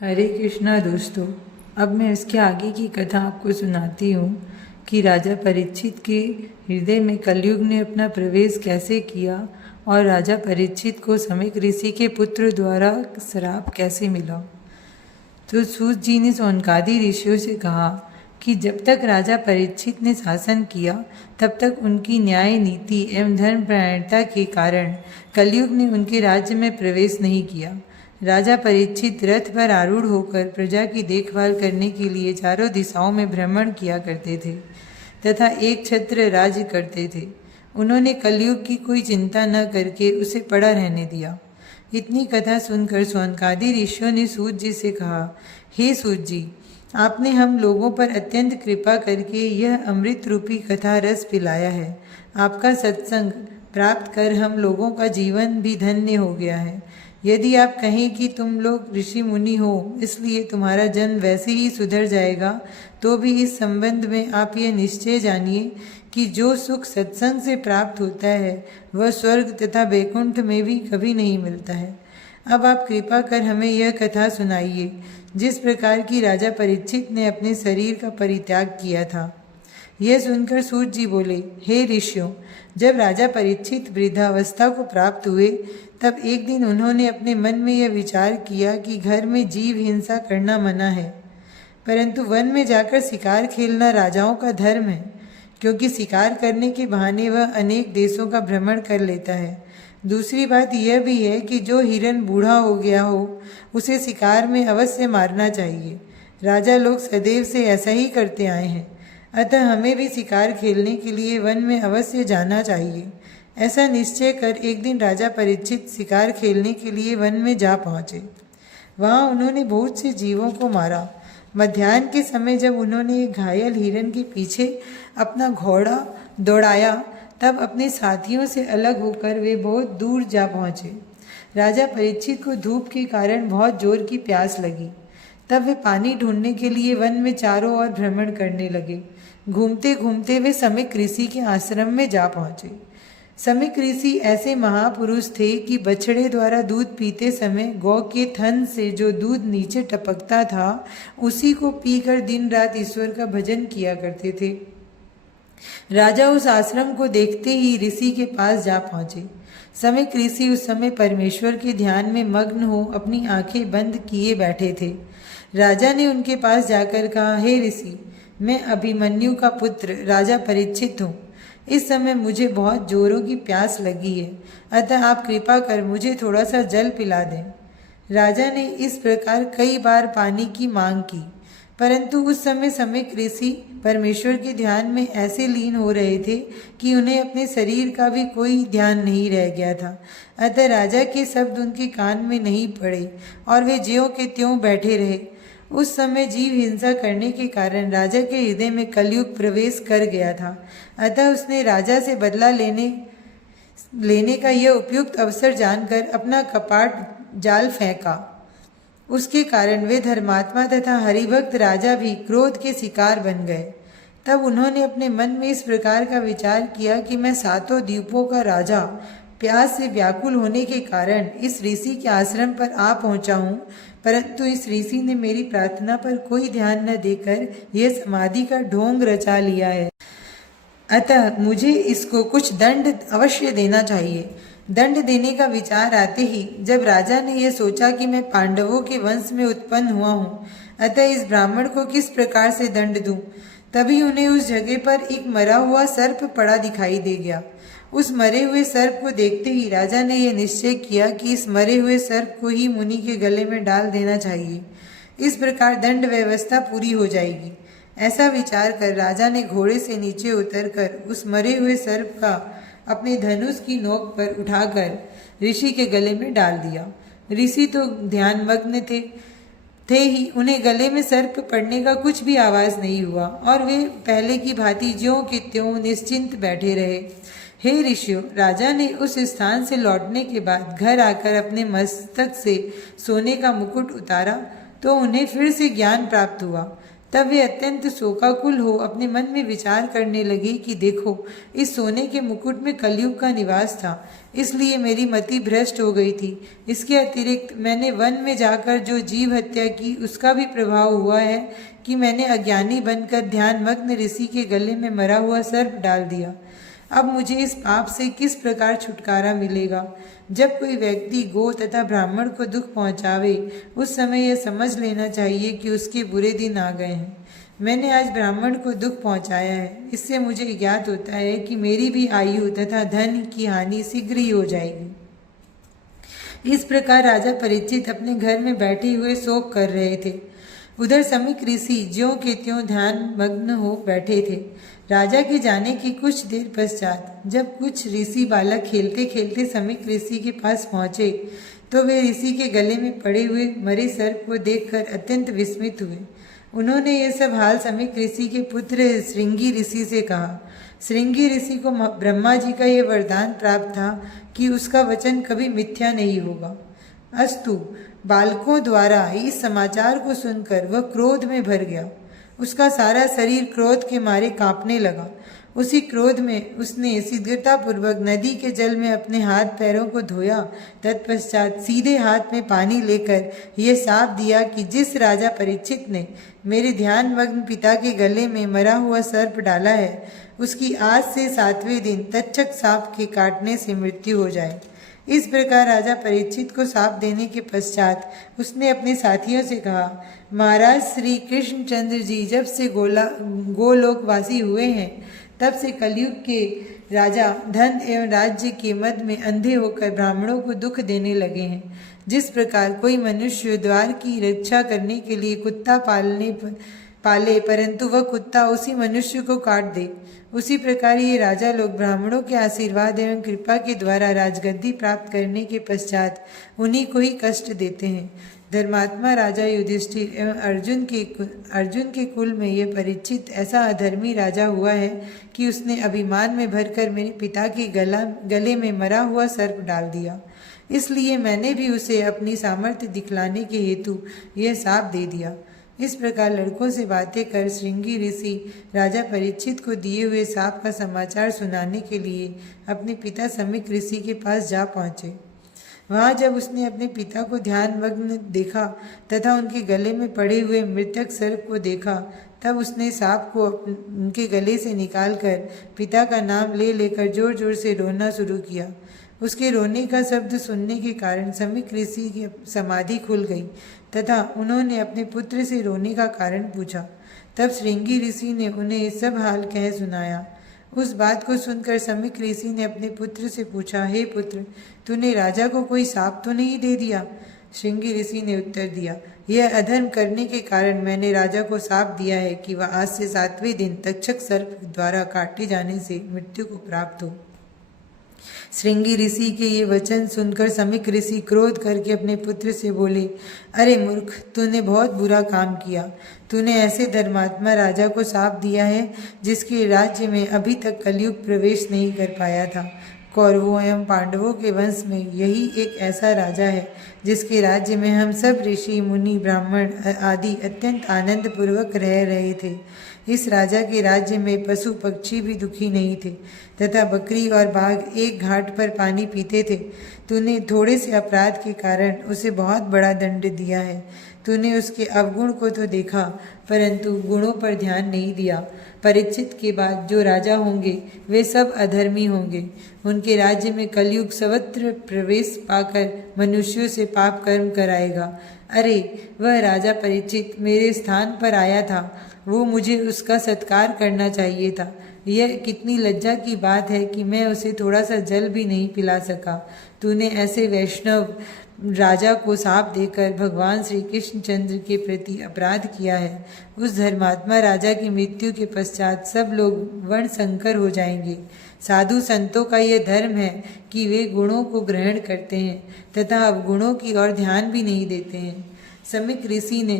हरे कृष्णा दोस्तों। अब मैं इसके आगे की कथा आपको सुनाती हूँ कि राजा परीक्षित के हृदय में कलयुग ने अपना प्रवेश कैसे किया और राजा परीक्षित को समीक ऋषि के पुत्र द्वारा श्राप कैसे मिला। तो सूत जी ने सौनकादि ऋषियों से कहा कि जब तक राजा परीक्षित ने शासन किया तब तक उनकी न्याय नीति एवं धर्मपरायणता के कारण कलयुग ने उनके राज्य में प्रवेश नहीं किया। राजा परीक्षित रथ पर आरूढ़ होकर प्रजा की देखभाल करने के लिए चारों दिशाओं में भ्रमण किया करते थे तथा एक छत्र राज्य करते थे। उन्होंने कलयुग की कोई चिंता न करके उसे पड़ा रहने दिया। इतनी कथा सुनकर सौनकादि ऋषियों ने सूत जी से कहा, हे सूत जी, आपने हम लोगों पर अत्यंत कृपा करके यह अमृत रूपी कथा रस पिलाया है। आपका सत्संग प्राप्त कर हम लोगों का जीवन भी धन्य हो गया है। यदि आप कहें कि तुम लोग ऋषि मुनि हो इसलिए तुम्हारा जन्म वैसे ही सुधर जाएगा, तो भी इस संबंध में आप यह निश्चय जानिए कि जो सुख सत्संग से प्राप्त होता है वह स्वर्ग तथा वैकुंठ में भी कभी नहीं मिलता है। अब आप कृपा कर हमें यह कथा सुनाइए जिस प्रकार की राजा परीक्षित ने अपने शरीर का परित्याग किया था। यह सुनकर सूत जी बोले, हे ऋषियों, जब राजा परीक्षित वृद्धावस्था को प्राप्त हुए तब एक दिन उन्होंने अपने मन में यह विचार किया कि घर में जीव हिंसा करना मना है, परंतु वन में जाकर शिकार खेलना राजाओं का धर्म है, क्योंकि शिकार करने के बहाने वह अनेक देशों का भ्रमण कर लेता है। दूसरी बात यह भी है कि जो हिरन बूढ़ा हो गया हो उसे शिकार में अवश्य मारना चाहिए। राजा लोग सदैव से ऐसा ही करते आए हैं, अतः हमें भी शिकार खेलने के लिए वन में अवश्य जाना चाहिए। ऐसा निश्चय कर एक दिन राजा परीक्षित शिकार खेलने के लिए वन में जा पहुँचे। वहाँ उन्होंने बहुत से जीवों को मारा। मध्याह्न के समय जब उन्होंने एक घायल हिरन के पीछे अपना घोड़ा दौड़ाया तब अपने साथियों से अलग होकर वे बहुत दूर जा पहुँचे। राजा परीक्षित को धूप के कारण बहुत जोर की प्यास लगी। तब वे पानी ढूंढने के लिए वन में चारों ओर भ्रमण करने लगे। घूमते घूमते वे समीक ऋषि के आश्रम में जा पहुँचे। समीक ऋषि ऐसे महापुरुष थे कि बछड़े द्वारा दूध पीते समय गौ के थन से जो दूध नीचे टपकता था उसी को पीकर दिन रात ईश्वर का भजन किया करते थे। राजा उस आश्रम को देखते ही ऋषि के पास जा पहुँचे। समीक ऋषि उस समय परमेश्वर के ध्यान में मग्न हो अपनी आंखें बंद किए बैठे थे। राजा ने उनके पास जाकर कहा, हे ऋषि, मैं अभिमन्यु का पुत्र राजा परीक्षित हूँ। इस समय मुझे बहुत जोरों की प्यास लगी है, अतः आप कृपा कर मुझे थोड़ा सा जल पिला दें। राजा ने इस प्रकार कई बार पानी की मांग की, परंतु उस समय समीक ऋषि परमेश्वर के ध्यान में ऐसे लीन हो रहे थे कि उन्हें अपने शरीर का भी कोई ध्यान नहीं रह गया था। अतः राजा के शब्द उनके कान में नहीं पड़े और वे ज्यों के त्यों बैठे रहे। उस समय जीव हिंसा करने के कारण राजा के हृदय में कलयुग प्रवेश कर गया था, अतः उसने राजा से बदला लेने का यह उपयुक्त अवसर जानकर अपना कपाट जाल फेंका। उसके कारण वे धर्मात्मा तथा हरिभक्त राजा भी क्रोध के शिकार बन गए। तब उन्होंने अपने मन में इस प्रकार का विचार किया कि मैं सातों द्वीपों का राजा प्यास से व्याकुल होने के कारण इस ऋषि के आश्रम पर आ पहुंचा हूँ, परंतु इस ऋषि ने मेरी प्रार्थना पर कोई ध्यान न देकर यह समाधि का ढोंग रचा लिया है, अतः मुझे इसको कुछ दंड अवश्य देना चाहिए। दंड देने का विचार आते ही जब राजा ने यह सोचा कि मैं पांडवों के वंश में उत्पन्न हुआ हूँ, अतः इस ब्राह्मण को किस प्रकार से दंड दूं, तभी उन्हें उस जगह पर एक मरा हुआ सर्प पड़ा दिखाई दे गया। उस मरे हुए सर्प को देखते ही राजा ने यह निश्चय किया कि इस मरे हुए सर्प को ही मुनि के गले में डाल देना चाहिए। इस प्रकार दंड व्यवस्था पूरी हो जाएगी। ऐसा विचार कर राजा ने घोड़े से नीचे उतरकर उस मरे हुए सर्प का अपने धनुष की नोक पर उठाकर ऋषि के गले में डाल दिया। ऋषि तो ध्यानमग्न थे ही, उन्हें गले में सर्प पड़ने का कुछ भी आवाज नहीं हुआ और वे पहले की भांति ज्यों के त्यों निश्चिंत बैठे रहे। हे ऋषियों, राजा ने उस स्थान से लौटने के बाद घर आकर अपने मस्तक से सोने का मुकुट उतारा तो उन्हें फिर से ज्ञान प्राप्त हुआ। तब वे अत्यंत शोकाकुल हो अपने मन में विचार करने लगे कि देखो, इस सोने के मुकुट में कलयुग का निवास था, इसलिए मेरी मति भ्रष्ट हो गई थी। इसके अतिरिक्त मैंने वन में जाकर जो जीव हत्या की, उसका भी प्रभाव हुआ है कि मैंने अज्ञानी बनकर ध्यान मग्न ऋषि के गले में मरा हुआ सर्प डाल दिया। अब मुझे इस पाप से किस प्रकार छुटकारा मिलेगा? जब कोई व्यक्ति गो तथा ब्राह्मण को दुख पहुंचावे, उस समय यह समझ लेना चाहिए कि उसके बुरे दिन आ गए हैं। मैंने आज ब्राह्मण को दुख पहुंचाया है, इससे मुझे ज्ञात होता है कि मेरी भी आयु तथा धन की हानि शीघ्र ही हो जाएगी। इस प्रकार राजा परीक्षित अपने घर में बैठे हुए शोक कर रहे थे। उधर समीक ऋषि ज्यों के त्यों ध्यान मग्न हो बैठे थे। राजा के जाने की कुछ देर पश्चात जब कुछ ऋषि बालक खेलते खेलते समीक ऋषि के पास पहुंचे, तो वे ऋषि के गले में पड़े हुए मरे सर्प को देखकर अत्यंत विस्मित हुए। उन्होंने ये सब हाल समीक ऋषि के पुत्र श्रृंगी ऋषि से कहा। श्रृंगी ऋषि को ब्रह्मा जी का यह वरदान प्राप्त था कि उसका वचन कभी मिथ्या नहीं होगा। अस्तु, बालकों द्वारा इस समाचार को सुनकर वह क्रोध में भर गया। उसका सारा शरीर क्रोध के मारे कांपने लगा। उसी क्रोध में उसने शीघ्रतापूर्वक नदी के जल में अपने हाथ पैरों को धोया। तत्पश्चात सीधे हाथ में पानी लेकर यह शाप दिया कि जिस राजा परीक्षित ने मेरे ध्यान मग्न पिता के गले में मरा हुआ सर्प डाला है, उसकी आज से 7वें दिन तक्षक सांप के काटने से मृत्यु हो जाए। इस प्रकार राजा परीक्षित को शाप देने के पश्चात उसने अपने साथियों से कहा, महाराज श्री कृष्णचंद्र जी जब से गोलोकवासी हुए हैं, तब से कलयुग के राजा धन एवं राज्य के मद में अंधे होकर ब्राह्मणों को दुख देने लगे हैं। जिस प्रकार कोई मनुष्य द्वार की रक्षा करने के लिए कुत्ता पाले, परंतु वह कुत्ता उसी मनुष्य को काट दे, उसी प्रकार ये राजा लोग ब्राह्मणों के आशीर्वाद एवं कृपा के द्वारा राजगद्दी प्राप्त करने के पश्चात उन्हीं को ही कष्ट देते हैं। धर्मात्मा राजा युधिष्ठिर एवं अर्जुन के कुल में यह परीक्षित ऐसा अधर्मी राजा हुआ है कि उसने अभिमान में भरकर मेरे पिता के गले में मरा हुआ सर्प डाल दिया। इसलिए मैंने भी उसे अपनी सामर्थ्य दिखलाने के हेतु यह शाप दे दिया। इस प्रकार लड़कों से बातें कर श्रृंगी ऋषि राजा परीक्षित को दिए हुए शाप का समाचार सुनाने के लिए अपने पिता समीक ऋषि के पास जा पहुँचे। वहाँ जब उसने अपने पिता को ध्यान मग्न देखा तथा उनके गले में पड़े हुए मृतक सर्प को देखा, तब उसने सांप को उनके गले से निकालकर पिता का नाम ले लेकर जोर जोर से रोना शुरू किया। उसके रोने का शब्द सुनने के कारण समीक ऋषि की समाधि खुल गई तथा उन्होंने अपने पुत्र से रोने का कारण पूछा। तब श्रृंगी ऋषि ने उन्हें सब हाल कह सुनाया। उस बात को सुनकर समीक ऋषि ने अपने पुत्र से पूछा, हे पुत्र, तूने राजा को कोई शाप तो नहीं दे दिया? श्रृंगी ऋषि ने उत्तर दिया, यह अधर्म करने के कारण मैंने राजा को शाप दिया है कि वह आज से 7वें दिन तक्षक सर्प द्वारा काटे जाने से मृत्यु को प्राप्त हो। श्रृंगी ऋषि के ये वचन सुनकर समीक ऋषि क्रोध करके अपने पुत्र से बोले, अरे मूर्ख, तूने बहुत बुरा काम किया। तूने ऐसे धर्मात्मा राजा को शाप दिया है जिसके राज्य में अभी तक कलयुग प्रवेश नहीं कर पाया था। कौरवों एवं पांडवों के वंश में यही एक ऐसा राजा है जिसके राज्य में हम सब ऋषि मुनि ब्राह्मण आदि अत्यंत आनंद पूर्वक रह रहे थे। इस राजा के राज्य में पशु पक्षी भी दुखी नहीं थे तथा बकरी और बाघ एक घाट पर पानी पीते थे। तूने थोड़े से अपराध के कारण उसे बहुत बड़ा दंड दिया है। तूने उसके अवगुण को तो देखा, परंतु गुणों पर ध्यान नहीं दिया। परीक्षित के बाद जो राजा होंगे वे सब अधर्मी होंगे। उनके राज्य में कलयुग सर्वत्र प्रवेश पाकर मनुष्यों से पाप कर्म कराएगा। अरे, वह राजा परीक्षित मेरे स्थान पर आया था, वो मुझे उसका सत्कार करना चाहिए था। यह कितनी लज्जा की बात है कि मैं उसे थोड़ा सा जल भी नहीं पिला सका। तूने ऐसे वैष्णव राजा को शाप देकर भगवान श्री कृष्णचंद्र के प्रति अपराध किया है। उस धर्मात्मा राजा की मृत्यु के पश्चात सब लोग वर्णशंकर हो जाएंगे। साधु संतों का यह धर्म है कि वे गुणों को ग्रहण करते हैं तथा अवगुणों की ओर ध्यान भी नहीं देते हैं। समीक ऋषि ने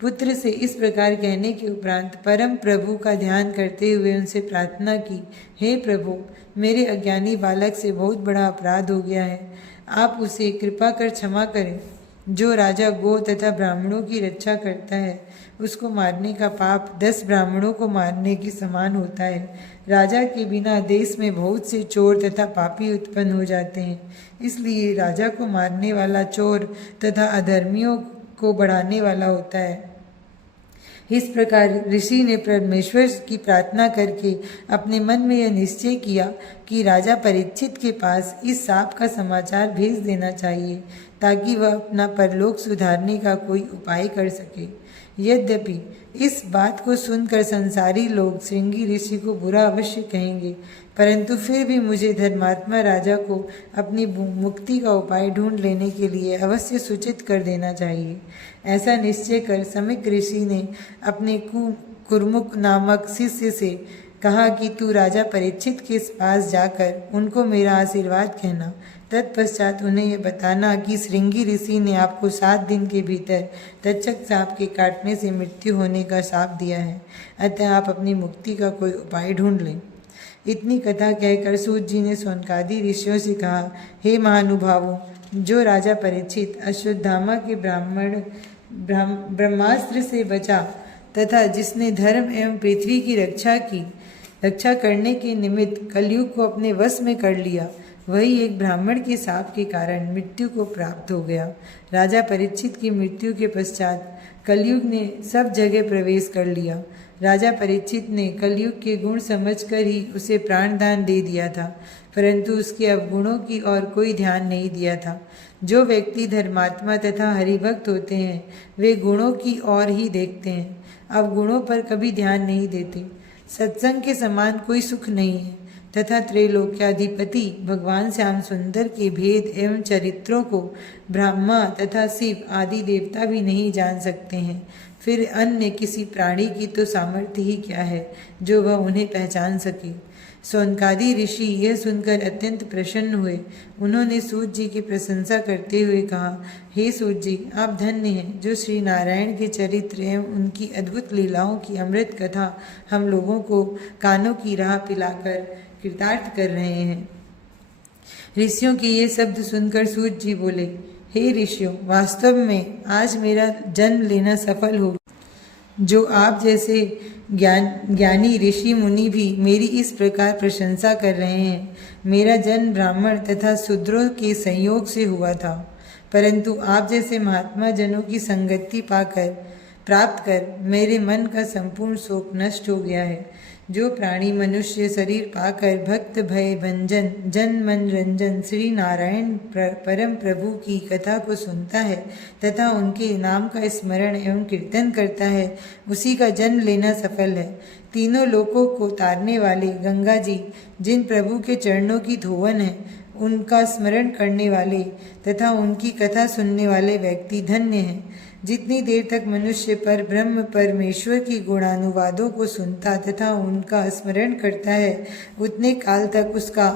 पुत्र से इस प्रकार कहने के उपरांत परम प्रभु का ध्यान करते हुए उनसे प्रार्थना की, हे प्रभु, मेरे अज्ञानी बालक से बहुत बड़ा अपराध हो गया है, आप उसे कृपा कर क्षमा करें। जो राजा गो तथा ब्राह्मणों की रक्षा करता है उसको मारने का पाप 10 ब्राह्मणों को मारने के समान होता है। राजा के बिना देश में बहुत से चोर तथा पापी उत्पन्न हो जाते हैं, इसलिए राजा को मारने वाला चोर तथा अधर्मियों को बढ़ाने वाला होता है। इस प्रकार ऋषि ने परमेश्वर की प्रार्थना करके अपने मन में यह निश्चय किया कि राजा परीक्षित के पास इस साप का समाचार भेज देना चाहिए ताकि वह अपना परलोक सुधारने का कोई उपाय कर सके। यद्यपि इस बात को सुनकर संसारी लोग श्रृंगी ऋषि को बुरा अवश्य कहेंगे, परंतु फिर भी मुझे धर्मात्मा राजा को अपनी मुक्ति का उपाय ढूंढ लेने के लिए अवश्य सूचित कर देना चाहिए। ऐसा निश्चय कर समिक ऋषि ने अपने कुर्मुक नामक शिष्य से कहा कि तू राजा परीक्षित के पास जाकर उनको मेरा आशीर्वाद कहना। तत्पश्चात उन्हें यह बताना कि श्रृंगी ऋषि ने आपको 7 दिन के भीतर तक्षक सांप के काटने से मृत्यु होने का शाप दिया है, अतः आप अपनी मुक्ति का कोई उपाय ढूंढ लें। इतनी कथा कहकर सूत जी ने सोनकादि ऋषियों से कहा, हे महानुभावों, जो राजा परीक्षित अश्वत्थामा के ब्रह्मास्त्र से बचा तथा जिसने धर्म एवं पृथ्वी की रक्षा करने के निमित्त कलयुग को अपने वश में कर लिया, वही एक ब्राह्मण के शाप के कारण मृत्यु को प्राप्त हो गया। राजा परीक्षित की मृत्यु के पश्चात कलयुग ने सब जगह प्रवेश कर लिया। राजा परीक्षित ने कलयुग के गुण समझकर ही उसे प्राणदान दे दिया था, परंतु उसके अवगुणों की ओर कोई ध्यान नहीं दिया था। जो व्यक्ति धर्मात्मा तथा हरिभक्त होते हैं वे गुणों की ओर ही देखते हैं, अवगुणों पर कभी ध्यान नहीं देते। सत्संग के समान कोई सुख नहीं है तथा त्रैलोक्याधिपति भगवान श्याम सुंदर के भेद एवं चरित्रों को ब्रह्मा तथा शिव आदि देवता भी नहीं जान सकते हैं, फिर अन्य किसी प्राणी की तो सामर्थ्य ही क्या है जो वह उन्हें पहचान सके। सोनकादि ऋषि यह सुनकर अत्यंत प्रसन्न हुए। उन्होंने सूत जी की प्रशंसा करते हुए कहा, हे सूत जी, आप धन्य हैं जो श्री नारायण के चरित्र एवं उनकी अद्भुत लीलाओं की अमृत कथा हम लोगों को कानों की राह पिलाकर कृतार्थ कर रहे हैं। ऋषियों के ये शब्द सुनकर सूत जी बोले, हे ऋषियों, वास्तव में आज मेरा जन्म लेना सफल हो। जो आप जैसे ज्ञानी ऋषि मुनि भी मेरी इस प्रकार प्रशंसा कर रहे हैं। मेरा जन्म ब्राह्मण तथा शूद्रों के संयोग से हुआ था, परंतु आप जैसे महात्मा जनों की संगति प्राप्त कर मेरे मन का संपूर्ण शोक नष्ट हो गया है। जो प्राणी मनुष्य शरीर पाकर भक्त भय भंजन जन मन रंजन श्री नारायण परम प्रभु की कथा को सुनता है तथा उनके नाम का स्मरण एवं कीर्तन करता है, उसी का जन्म लेना सफल है। तीनों लोकों को तारने वाले गंगा जी जिन प्रभु के चरणों की धोवन है, उनका स्मरण करने वाले तथा उनकी कथा सुनने वाले व्यक्ति धन्य हैं। जितनी देर तक मनुष्य पर ब्रह्म परमेश्वर की गुणानुवादों को सुनता तथा उनका स्मरण करता है, उतने काल तक उसका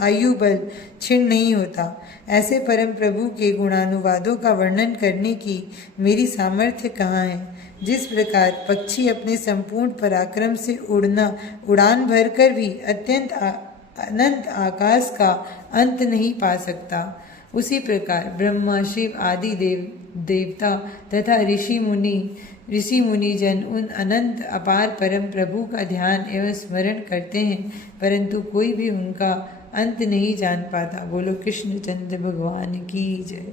आयु बल क्षीण नहीं होता। ऐसे परम प्रभु के गुणानुवादों का वर्णन करने की मेरी सामर्थ्य कहाँ है। जिस प्रकार पक्षी अपने संपूर्ण पराक्रम से उड़ान भरकर भी अनंत आकाश का अंत नहीं पा सकता, उसी प्रकार ब्रह्मा शिव आदि देवता तथा ऋषि मुनि जन उन अनंत अपार परम प्रभु का ध्यान एवं स्मरण करते हैं, परंतु कोई भी उनका अंत नहीं जान पाता। बोलो कृष्ण चंद्र भगवान की जय।